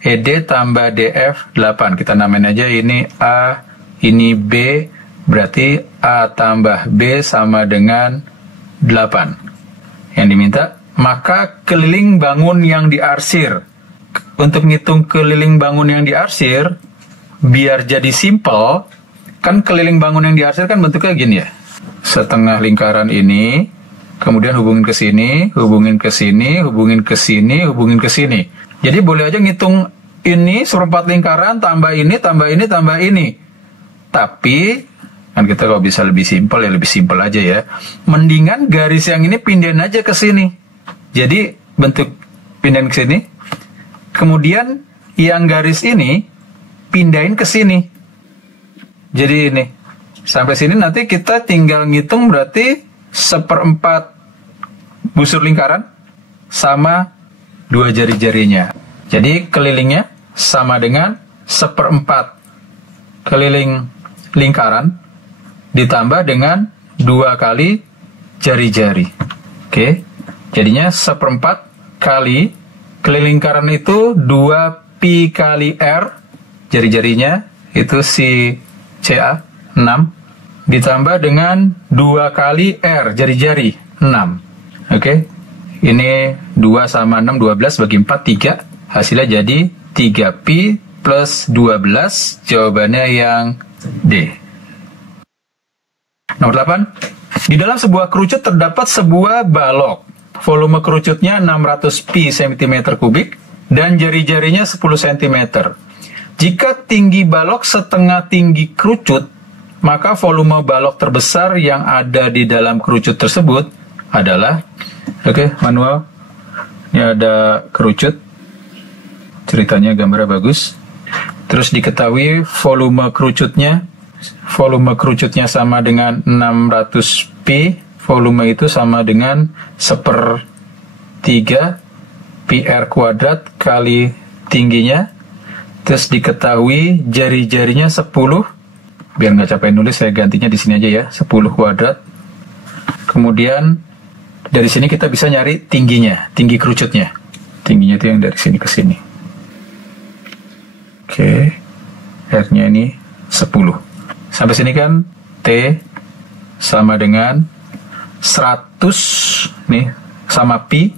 ED tambah DF 8. Kita namain aja ini A, ini B, berarti A tambah B sama dengan 8. Yang diminta, maka keliling bangun yang diarsir. Untuk ngitung keliling bangun yang diarsir, biar jadi simple, kan keliling bangun yang diarsir kan bentuknya gini ya. Setengah lingkaran ini, kemudian hubungin ke sini, hubungin ke sini, hubungin ke sini, hubungin ke sini. Jadi boleh aja ngitung ini seperempat lingkaran, tambah ini, tambah ini, tambah ini. Tapi, kan kita kalau bisa lebih simpel ya lebih simpel aja ya. Mendingan garis yang ini pindahin aja ke sini. Jadi bentuk pindahin ke sini. Kemudian yang garis ini pindahin ke sini. Jadi ini. Sampai sini nanti kita tinggal ngitung berarti seperempat busur lingkaran sama 2 jari-jarinya. Jadi kelilingnya sama dengan seperempat keliling lingkaran ditambah dengan 2 kali jari-jari. Oke. Jadinya seperempat kali keliling lingkaran itu 2pi kali R, jari-jarinya itu si CA 6 ditambah dengan 2 kali R, jari-jari 6. Oke. Ini 2 sama 6, 12 bagi 4, 3. Hasilnya jadi 3pi plus 12. Jawabannya yang D. Nomor 8. Di dalam sebuah kerucut terdapat sebuah balok. Volume kerucutnya 600pi cm3 dan jari-jarinya 10 cm. Jika tinggi balok setengah tinggi kerucut, maka volume balok terbesar yang ada di dalam kerucut tersebut adalah, oke, manual. Ini ada kerucut. Ceritanya gambarnya bagus. Terus diketahui volume kerucutnya sama dengan 600pi. Volume itu sama dengan 1/3 PR kuadrat kali tingginya. Terus diketahui jari-jarinya 10. Biar nggak capek nulis, saya gantinya di sini aja ya, 10 kuadrat. Kemudian dari sini kita bisa nyari tingginya, tinggi kerucutnya. Tingginya itu yang dari sini ke sini. Oke, R-nya ini 10. Sampai sini kan T sama dengan 100 nih sama pi.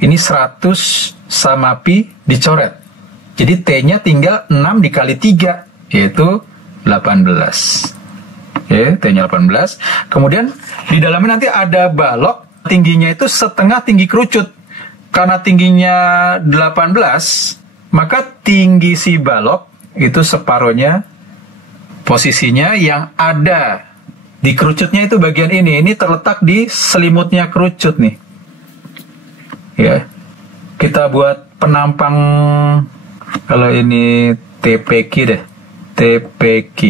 Ini 100 sama pi dicoret. Jadi T-nya tinggal 6 dikali 3, yaitu 18. Oke, T-nya 18. Kemudian di dalamnya nanti ada balok, tingginya itu setengah tinggi kerucut. Karena tingginya 18, maka tinggi si balok itu separuhnya posisinya yang ada di kerucutnya itu bagian ini. Ini terletak di selimutnya kerucut nih. Ya. Kita buat penampang, kalau ini TPQ deh. TPQ.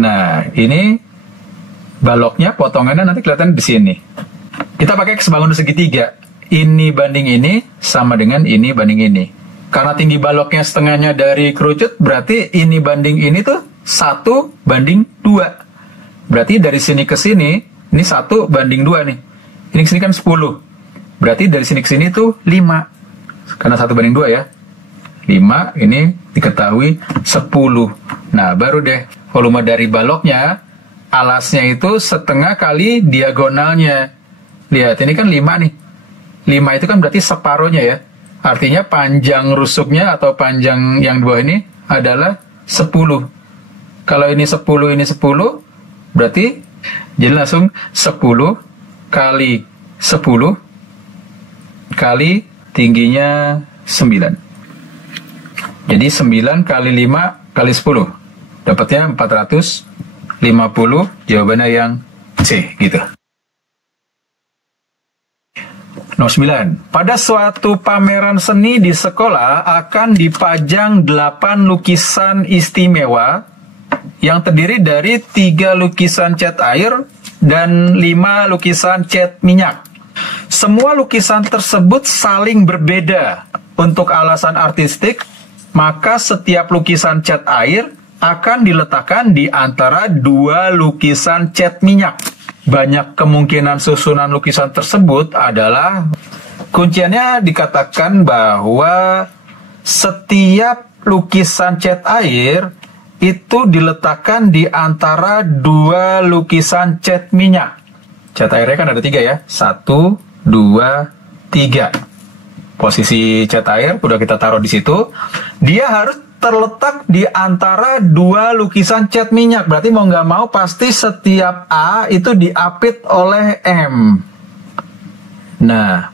Nah, ini baloknya, potongannya nanti kelihatan di sini. Kita pakai kesebangun segitiga. Ini banding ini sama dengan ini banding ini. Karena tinggi baloknya setengahnya dari kerucut, berarti ini banding ini tuh 1 banding 2. Berarti dari sini ke sini, ini 1 banding 2 nih. Ini ke sini kan 10. Berarti dari sini ke sini tuh 5. Karena 1 banding 2 ya. 5, ini diketahui 10. Nah, baru deh volume dari baloknya, alasnya itu setengah kali diagonalnya. Lihat, ini kan 5 nih. 5 itu kan berarti separuhnya ya. Artinya panjang rusuknya atau panjang yang dua ini adalah 10. Kalau ini 10, ini 10, berarti jadi langsung 10 kali 10 kali tingginya 9. Jadi 9 kali 5 kali 10. Dapatnya 450, jawabannya yang C, gitu. Nomor 9. Pada suatu pameran seni di sekolah akan dipajang 8 lukisan istimewa yang terdiri dari 3 lukisan cat air dan 5 lukisan cat minyak. Semua lukisan tersebut saling berbeda. Untuk alasan artistik, maka setiap lukisan cat air akan diletakkan di antara 2 lukisan cat minyak. Banyak kemungkinan susunan lukisan tersebut adalah Kunciannya dikatakan bahwa setiap lukisan cat air itu diletakkan di antara dua lukisan cat minyak. Cat airnya kan ada 3 ya. 1, 2, 3. Posisi cat air udah kita taruh di situ. Dia harus terletak di antara dua lukisan cat minyak. Berarti mau nggak mau pasti setiap A itu diapit oleh M. Nah,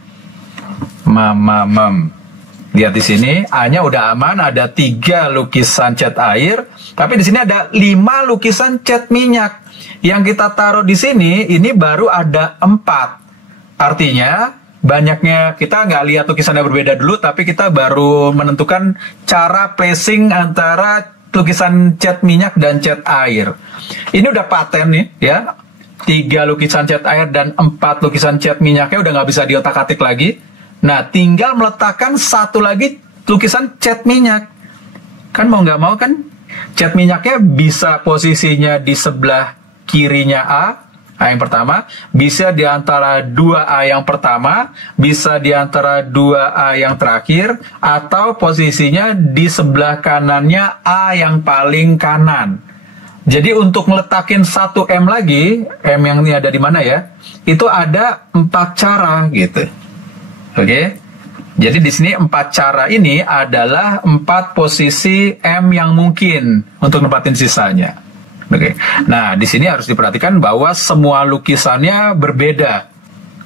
lihat di sini, A-nya udah aman, ada 3 lukisan cat air, tapi di sini ada 5 lukisan cat minyak. Yang kita taruh di sini, ini baru ada 4. Artinya, banyaknya, kita nggak lihat lukisannya berbeda dulu, tapi kita baru menentukan cara placing antara lukisan cat minyak dan cat air. Ini udah paten nih, ya. 3 lukisan cat air dan 4 lukisan cat minyaknya udah nggak bisa diotak-atik lagi. Nah, tinggal meletakkan 1 lagi lukisan cat minyak. Kan mau nggak mau kan, cat minyaknya bisa posisinya di sebelah kirinya A yang pertama, bisa di antara 2A yang pertama, bisa di antara 2A yang terakhir, atau posisinya di sebelah kanannya A yang paling kanan. Jadi untuk ngeletakin 1 M lagi, M yang ini ada di mana ya? Itu ada 4 cara gitu. Oke, jadi di sini 4 cara ini adalah 4 posisi M yang mungkin untuk nempatin sisanya. Oke, nah di sini harus diperhatikan bahwa semua lukisannya berbeda.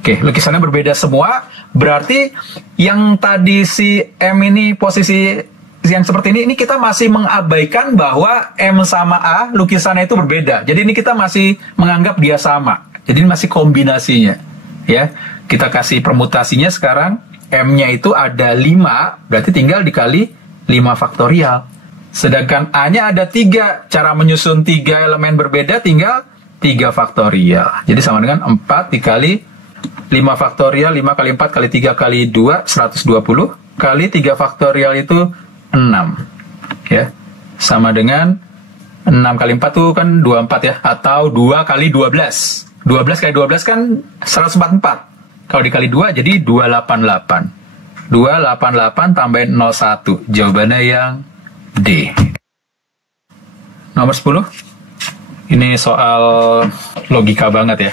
Oke, lukisannya berbeda semua, berarti yang tadi si M ini posisi yang seperti ini kita masih mengabaikan bahwa M sama A lukisannya itu berbeda. Jadi ini kita masih menganggap dia sama. Jadi ini masih kombinasinya, ya. Kita kasih permutasinya sekarang, M-nya itu ada 5, berarti tinggal dikali 5 faktorial. Sedangkan A-nya ada 3, cara menyusun 3 elemen berbeda tinggal 3 faktorial. Jadi sama dengan 4 dikali 5 faktorial, 5 kali 4 kali 3 kali 2, 120, kali 3 faktorial itu 6. Ya, sama dengan 6 kali 4 itu kan 24 ya, atau 2 kali 12. 12 kali 12 kan 144. Kalau dikali 2 jadi 288. 288 tambahin 01. Jawabannya yang D. Nomor 10. Ini soal logika banget ya.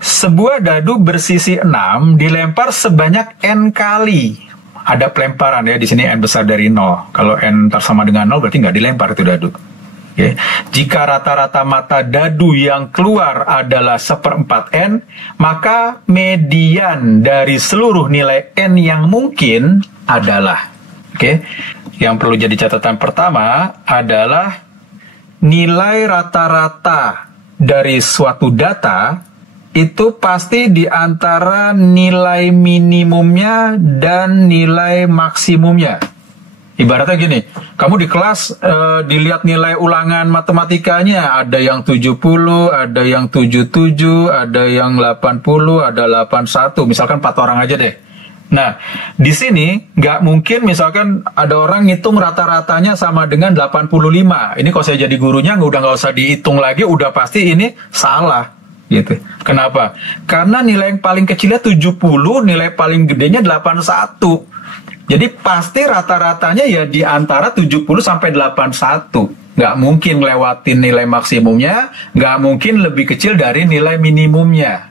Sebuah dadu bersisi 6 dilempar sebanyak N kali. Ada pelemparan ya, di sini N besar dari 0. Kalau N sama dengan 0 berarti nggak dilempar itu dadu. Okay. Jika rata-rata mata dadu yang keluar adalah 1/4 N, maka median dari seluruh nilai N yang mungkin adalah, yang perlu jadi catatan pertama adalah nilai rata-rata dari suatu data itu pasti di antara nilai minimumnya dan nilai maksimumnya. Ibaratnya gini, kamu di kelas dilihat nilai ulangan matematikanya, ada yang 70, ada yang 77, ada yang 80, ada 81, misalkan 4 orang aja deh. Nah, di sini nggak mungkin misalkan ada orang ngitung rata-ratanya sama dengan 85. Ini kalau saya jadi gurunya udah nggak usah dihitung lagi, udah pasti ini salah. Gitu. Kenapa? Karena nilai yang paling kecilnya 70, nilai paling gedenya 81. Jadi pasti rata-ratanya ya di antara 70 sampai 81. Nggak mungkin lewatin nilai maksimumnya, nggak mungkin lebih kecil dari nilai minimumnya.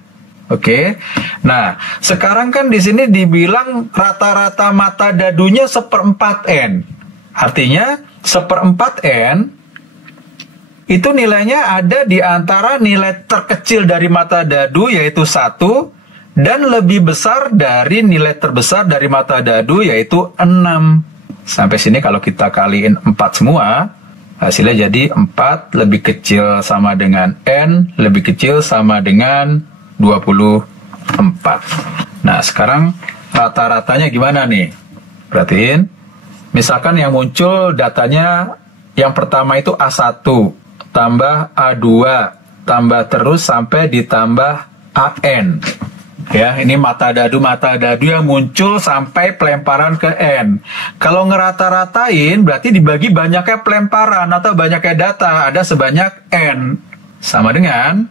Oke. Nah, sekarang kan di sini dibilang rata-rata mata dadunya 1/4 N. Artinya 1/4 N itu nilainya ada di antara nilai terkecil dari mata dadu yaitu 1 dan lebih besar dari nilai terbesar dari mata dadu yaitu 6. Sampai sini kalau kita kaliin 4 semua, hasilnya jadi 4 lebih kecil sama dengan N, lebih kecil sama dengan 24. Nah, sekarang rata-ratanya gimana nih? Perhatiin, misalkan yang muncul datanya yang pertama itu A1, tambah A2, tambah terus sampai ditambah AN. Ya, ini mata dadu yang muncul sampai pelemparan ke N. Kalau ngerata-ratain berarti dibagi banyaknya pelemparan atau banyaknya data, ada sebanyak N. Sama dengan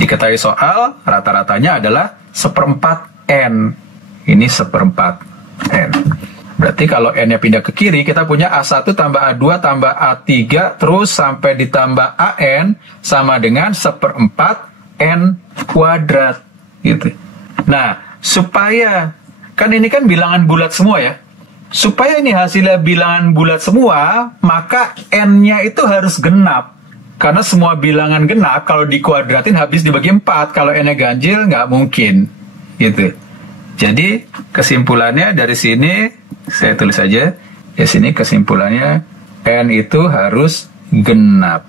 diketahui soal rata-ratanya adalah 1/4 N. ini 1/4 N. Berarti kalau N-nya pindah ke kiri, kita punya A1 tambah A2 tambah A3, terus sampai ditambah AN sama dengan 1/4 N kuadrat. Gitu. Nah, supaya, kan ini kan bilangan bulat semua ya. Supaya ini hasilnya bilangan bulat semua, maka N-nya itu harus genap. Karena semua bilangan genap, kalau dikuadratin habis dibagi 4. Kalau N-nya ganjil, nggak mungkin. Gitu. Jadi, kesimpulannya dari sini, saya tulis aja. Ya, sini kesimpulannya, N itu harus genap.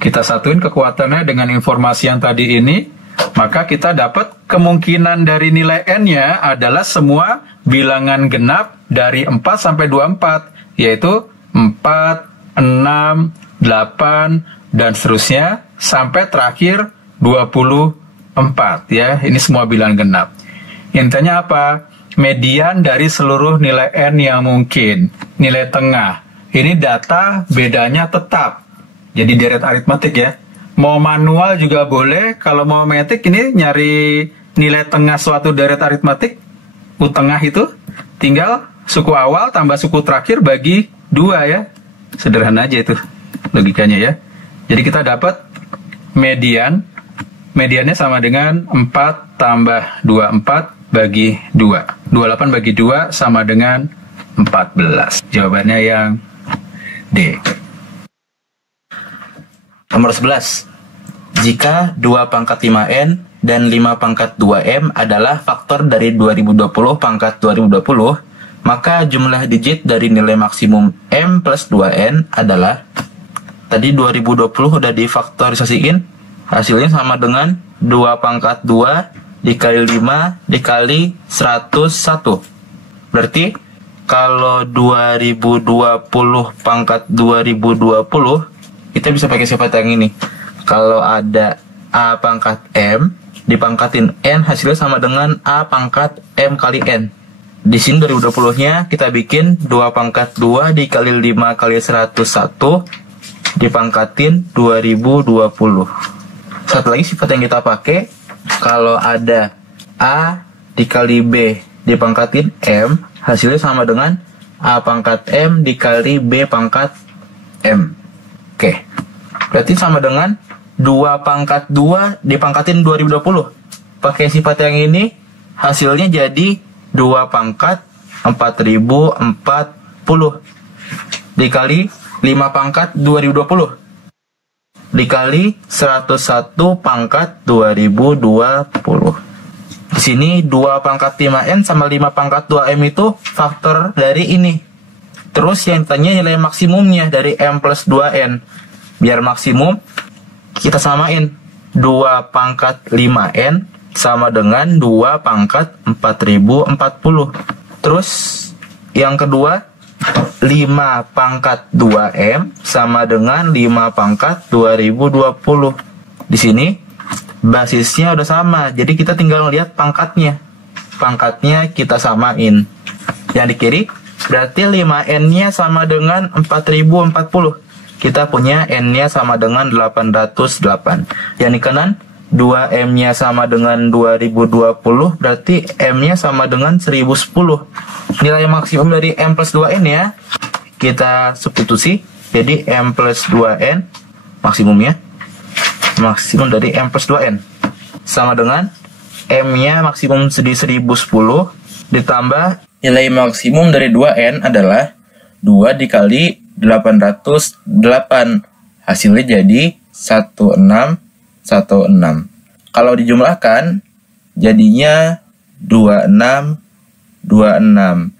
Kita satuin kekuatannya dengan informasi yang tadi ini, maka kita dapat kemungkinan dari nilai N-nya adalah semua bilangan genap dari 4 sampai 24, yaitu 4, 6, 8, dan seterusnya, sampai terakhir 24. Ya, ini semua bilangan genap. Intinya apa? Median dari seluruh nilai N yang mungkin. Nilai tengah. Ini data bedanya tetap. Jadi deret aritmatik ya. Mau manual juga boleh. Kalau mau matematik ini nyari nilai tengah suatu deret aritmatik. U tengah itu tinggal suku awal tambah suku terakhir bagi 2 ya. Sederhana aja itu logikanya ya. Jadi kita dapat median. Mediannya sama dengan 4 tambah 24 bagi 2. 28 bagi 2 sama dengan 14. Jawabannya yang D. Nomor 11. Jika 2 pangkat 5N dan 5 pangkat 2M adalah faktor dari 2020 pangkat 2020, maka jumlah digit dari nilai maksimum M plus 2N adalah, tadi 2020 udah difaktorisasiin, hasilnya sama dengan 2 pangkat 2 dikali 5 dikali 101. Berarti kalau 2020 pangkat 2020, kita bisa pakai sifat yang ini. Kalau ada A pangkat M dipangkatin N, hasilnya sama dengan A pangkat M kali N. Di sini 2020-nya kita bikin 2 pangkat 2 dikali 5 kali 101 dipangkatin 2020. Satu lagi sifat yang kita pakai, kalau ada A dikali B dipangkatin M, hasilnya sama dengan A pangkat M dikali B pangkat M. Oke, berarti sama dengan 2 pangkat 2 dipangkatin 2020. Pakai sifat yang ini, hasilnya jadi 2 pangkat 4040 dikali 5 pangkat 2020 dikali 101 pangkat 2020. Di sini 2 pangkat 5N sama 5 pangkat 2M itu faktor dari ini. Terus yang ditanya nilai maksimumnya dari M plus 2N. Biar maksimum, kita samain. 2 pangkat 5N sama dengan 2 pangkat 4040. Terus yang kedua, 5 pangkat 2M sama dengan 5 pangkat 2020. Di sini basisnya udah sama, jadi kita tinggal lihat pangkatnya. Pangkatnya kita samain. Yang di kiri berarti 5N-nya sama dengan 4040. Kita punya N-nya sama dengan 808. Yang di kanan 2M-nya sama dengan 2020, berarti M-nya sama dengan 1010. Nilai maksimum dari M plus 2N ya, kita substitusi, jadi M plus 2N maksimumnya, maksimum dari M plus 2N sama dengan M-nya maksimum di 1010 ditambah nilai maksimum dari 2N adalah 2 dikali 808, hasilnya jadi 1616. Kalau dijumlahkan jadinya 2626.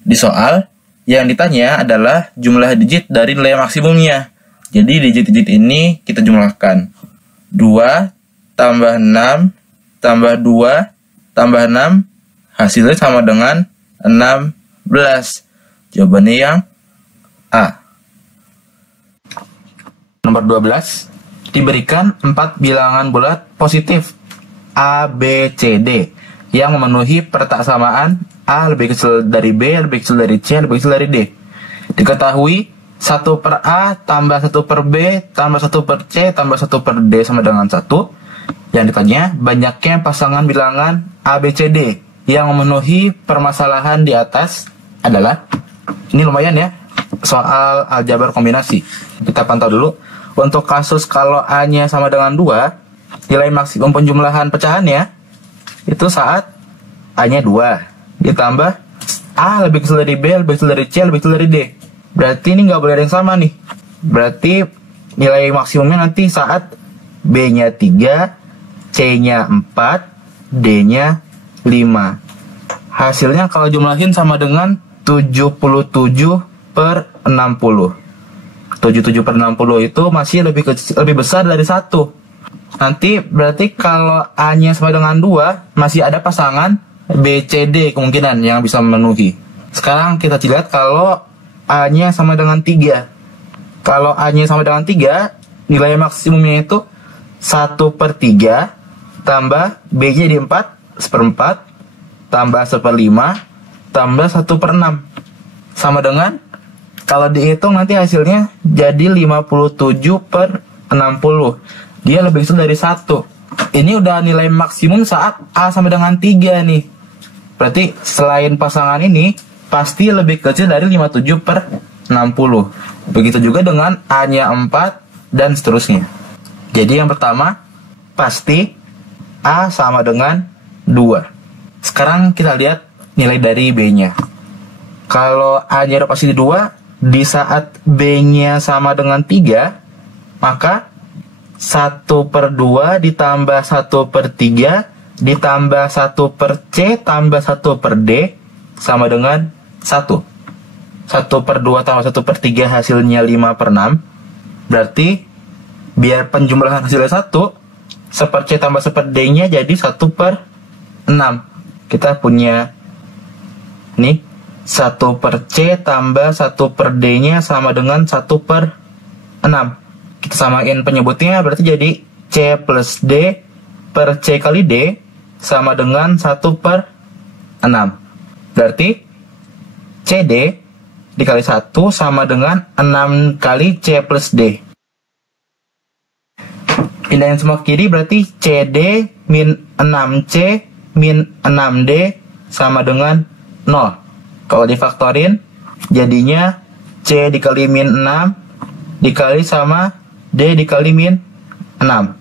Di soal yang ditanya adalah jumlah digit dari nilai maksimumnya. Jadi digit-digit ini kita jumlahkan. 2 tambah 6 tambah 2 tambah 6, hasilnya sama dengan 16. Jawabannya yang A. Nomor 12. Diberikan 4 bilangan bulat positif A, B, C, D yang memenuhi pertaksamaan A lebih kecil dari B, lebih kecil dari C, lebih kecil dari D. Diketahui 1 per A tambah 1 per B tambah 1 per C tambah 1 per D sama dengan 1. Yang ditanya banyaknya pasangan bilangan A, B, C, D yang memenuhi permasalahan di atas adalah, ini lumayan ya, soal aljabar kombinasi. Kita pantau dulu. Untuk kasus kalau A-nya sama dengan 2, nilai maksimum penjumlahan pecahannya itu saat A-nya 2 ditambah A lebih kecil dari B, lebih kecil dari C, lebih kecil dari D. Berarti ini nggak boleh ada yang sama nih. Berarti nilai maksimumnya nanti saat B-nya 3, C-nya 4, D-nya 5. Hasilnya kalau jumlahin sama dengan 77/60. 77/60 itu masih lebih besar dari 1. Nanti berarti kalau A-nya sama dengan 2, masih ada pasangan B, C, D kemungkinan yang bisa memenuhi. Sekarang kita lihat kalau A-nya sama dengan 3. Kalau A-nya sama dengan 3, nilai maksimumnya itu 1/3 tambah B-nya di 4, 1/4 tambah 1/5 tambah 1/6. Sama dengan, kalau dihitung nanti hasilnya jadi 57/60. Dia lebih kecil dari 1. Ini udah nilai maksimum saat A sama dengan 3 nih. Berarti selain pasangan ini, pasti lebih kecil dari 57/60. Begitu juga dengan A-nya 4 dan seterusnya. Jadi yang pertama, pasti A sama dengan 2. Sekarang kita lihat nilai dari B-nya. Kalau A-nya pasti 2, di saat B-nya sama dengan 3, maka 1/2 ditambah 1/3 ditambah 1/C tambah 1/D sama dengan 1. 1/2 tambah 1/3 hasilnya 5/6. Berarti biar penjumlahan hasilnya 1, 1/C tambah 1/D-nya jadi 1/6. Kita punya nih 1/C tambah 1/D-nya sama dengan 1/6. Kita samain penyebutnya, berarti jadi C plus D per C kali D sama dengan 1/6. Berarti CD dikali 1 sama dengan 6 kali C plus D. Pindahin semua ke kiri, berarti CD min 6C min 6D sama dengan 0. Kalau difaktorin, jadinya C dikali min 6 dikali sama D dikali min 6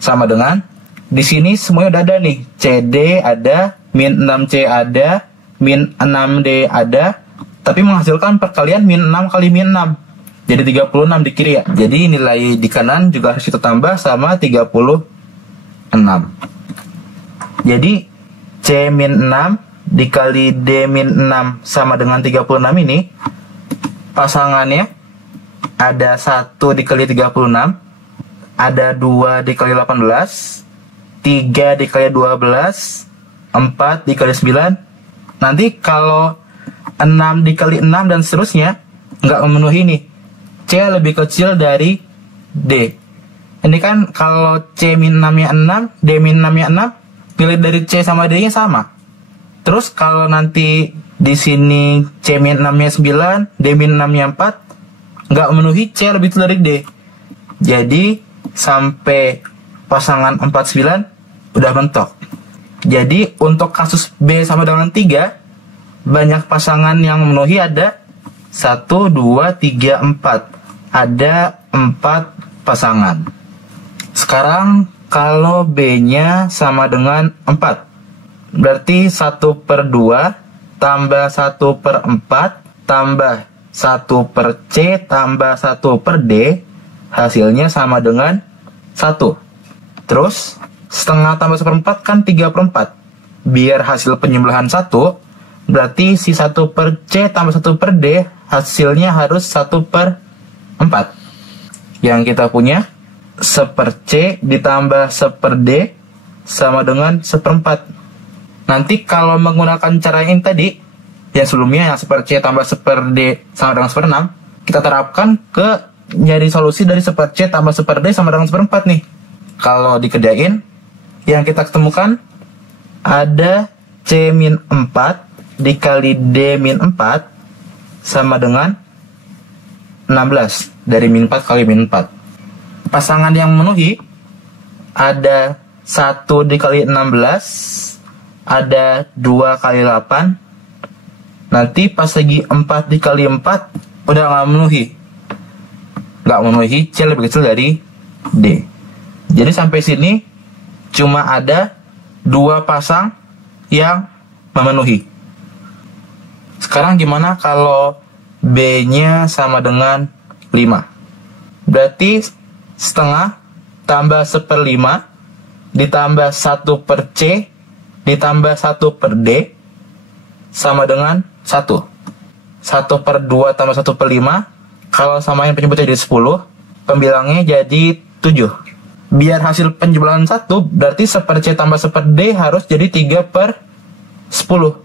sama dengan, di sini semuanya udah ada nih, CD ada, min 6C ada, min 6D ada, tapi menghasilkan perkalian min 6 kali min 6, jadi 36 di kiri ya. Jadi nilai di kanan juga harus kita tambah sama 36. Jadi C min 6 dikali D min 6 sama dengan 36 ini, pasangannya ada 1 dikali 36, ada 2 dikali 18, 3 dikali 12, 4 dikali 9. Nanti kalau 6 dikali 6 dan seterusnya nggak memenuhi nih. C lebih kecil dari D. Ini kan kalau C min 6-nya 6, D min 6-nya 6, nilai dari C sama D-nya sama. Terus kalau nanti di sini C min 6-nya 9, D min 6-nya 4, nggak memenuhi, C lebih kecil dari D. Jadi sampai pasangan 49 udah mentok. Jadi untuk kasus B sama dengan 3, banyak pasangan yang memenuhi ada 1, 2, 3, 4. Ada 4 pasangan. Sekarang kalau B-nya sama dengan 4, berarti 1/2 tambah 1/4 tambah 1/C tambah 1/D hasilnya sama dengan 1. Terus setengah tambah 1/4 kan 3/4. Biar hasil penjumlahan 1, berarti si 1/C tambah 1/D hasilnya harus 1/4. Yang kita punya 1/C ditambah 1/D sama dengan 1/4. Nanti kalau menggunakan cara yang tadi, yang sebelumnya yang 1/C tambah 1/D sama dengan 1/6, kita terapkan ke nyari solusi dari 1/C tambah 1/D sama dengan 1/4 nih. Kalau dikerjain, yang kita ketemukan ada C min 4 dikali D min 4 sama dengan 16 dari min 4 kali min 4. Pasangan yang memenuhi ada 1 dikali 16 ada 2 kali 8. Nanti pas lagi 4 dikali 4 udah nggak memenuhi. Nggak memenuhi, C lebih kecil dari D. Jadi sampai sini cuma ada 2 pasang yang memenuhi. Sekarang gimana kalau B-nya sama dengan 5? Berarti setengah tambah 1/5 ditambah 1 per C ditambah 1 per D sama dengan 1. 1 per 2 tambah 1 per 5. Kalau samain penyebutnya jadi 10, pembilangnya jadi 7. Biar hasil penjumlahan 1, berarti 1 per C tambah 1 per D harus jadi 3 per 10.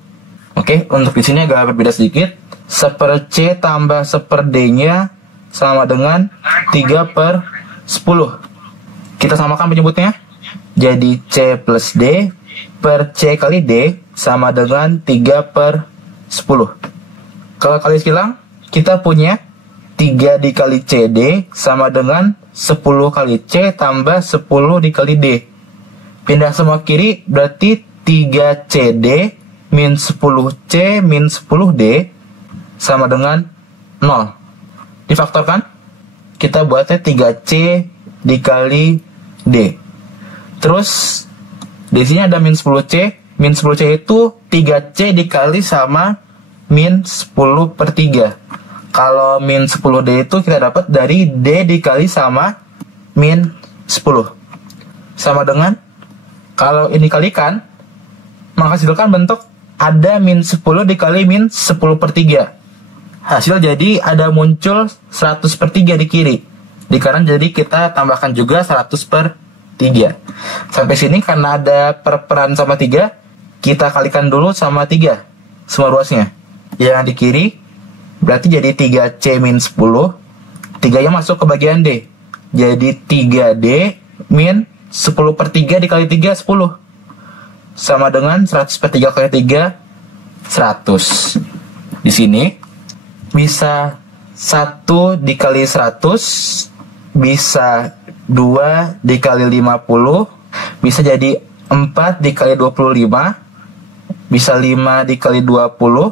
Oke, untuk di sini agak berbeda sedikit. 1 per C tambah 1 per D-nya sama dengan 3 per 10. Kita samakan penyebutnya. Jadi C plus D per C kali D sama dengan 3 per 10. Kalau kali silang, kita punya 3 dikali CD sama dengan 10 kali C tambah 10 dikali D. Pindah semua kiri, berarti 3 CD min 10C min 10D sama dengan 0. Difaktorkan, kita buatnya 3C dikali D. Terus, di sini ada min 10C. Min 10C itu 3C dikali sama min 10 per 3. Kalau min 10D itu kita dapat dari D dikali sama min 10. Sama dengan, kalau ini kalikan, menghasilkan bentuk ada min 10 dikali min 10 per 3. Hasil jadi ada muncul 100 per 3 di kiri. Di kanan jadi kita tambahkan juga 100 per 3. Sampai sini karena ada perperan sama 3, kita kalikan dulu sama 3. Semua ruasnya. Yang di kiri berarti jadi 3C min 10. 3 yang masuk ke bagian D. Jadi 3D min 10 per 3 dikali 3, 10. Sama dengan 100 per 3 kali 3, 100. Di sini bisa 1 dikali 100, bisa 2 dikali 50, bisa jadi 4 dikali 25, bisa 5 dikali 20.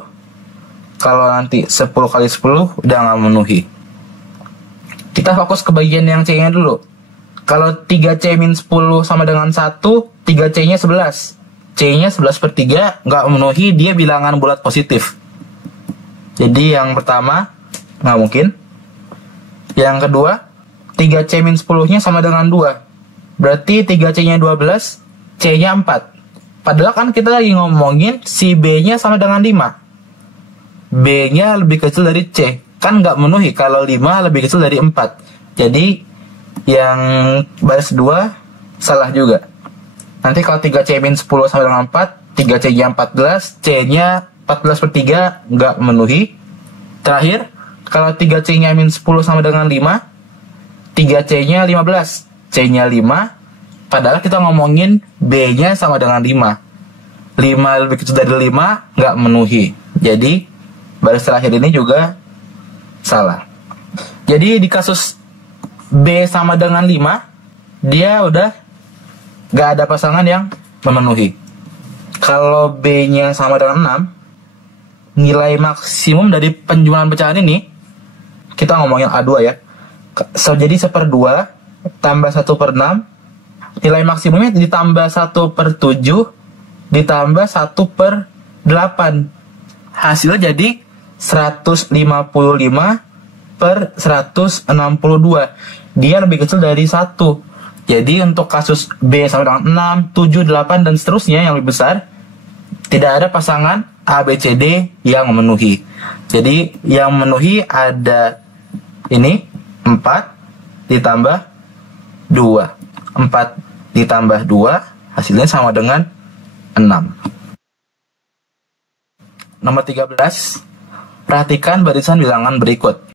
Kalau nanti 10 kali 10 udah nggak memenuhi. Kita fokus ke bagian yang C-nya dulu. Kalau 3C min 10 sama dengan 1, 3C-nya 11. C-nya 11 per 3 nggak memenuhi, dia bilangan bulat positif. Jadi yang pertama nggak mungkin. Yang kedua, 3C min 10-nya sama dengan 2. Berarti 3C-nya 12, C-nya 4. Padahal kan kita lagi ngomongin si B-nya sama dengan 5. B-nya lebih kecil dari C. Kan nggak memenuhi kalau 5 lebih kecil dari 4. Jadi yang baris 2 salah juga. Nanti kalau 3C min 10 sama dengan 4, 3C-nya 14, C-nya 14 per 3 nggak memenuhi. Terakhir, kalau 3C-nya min 10 sama dengan 5, 3C-nya 15, C-nya 5, padahal kita ngomongin B-nya sama dengan 5. 5 lebih kecil dari 5, nggak memenuhi. Jadi, baris terakhir ini juga salah. Jadi, di kasus B sama dengan 5, dia udah nggak ada pasangan yang memenuhi. Kalau B-nya sama dengan 6, nilai maksimum dari penjumlahan pecahan ini, kita ngomongin A2 ya. Jadi 1/2 tambah 1/6, nilai maksimumnya ditambah 1/7 ditambah 1/8. Hasilnya jadi 155 per 162. Dia lebih kecil dari 1. Jadi untuk kasus B sama dengan 6, 7, 8, dan seterusnya yang lebih besar, tidak ada pasangan A, B, C, D yang memenuhi. Jadi yang memenuhi ada ini, 4 ditambah 2. 4 ditambah 2, hasilnya sama dengan 6. Nomor 13, perhatikan barisan bilangan berikut.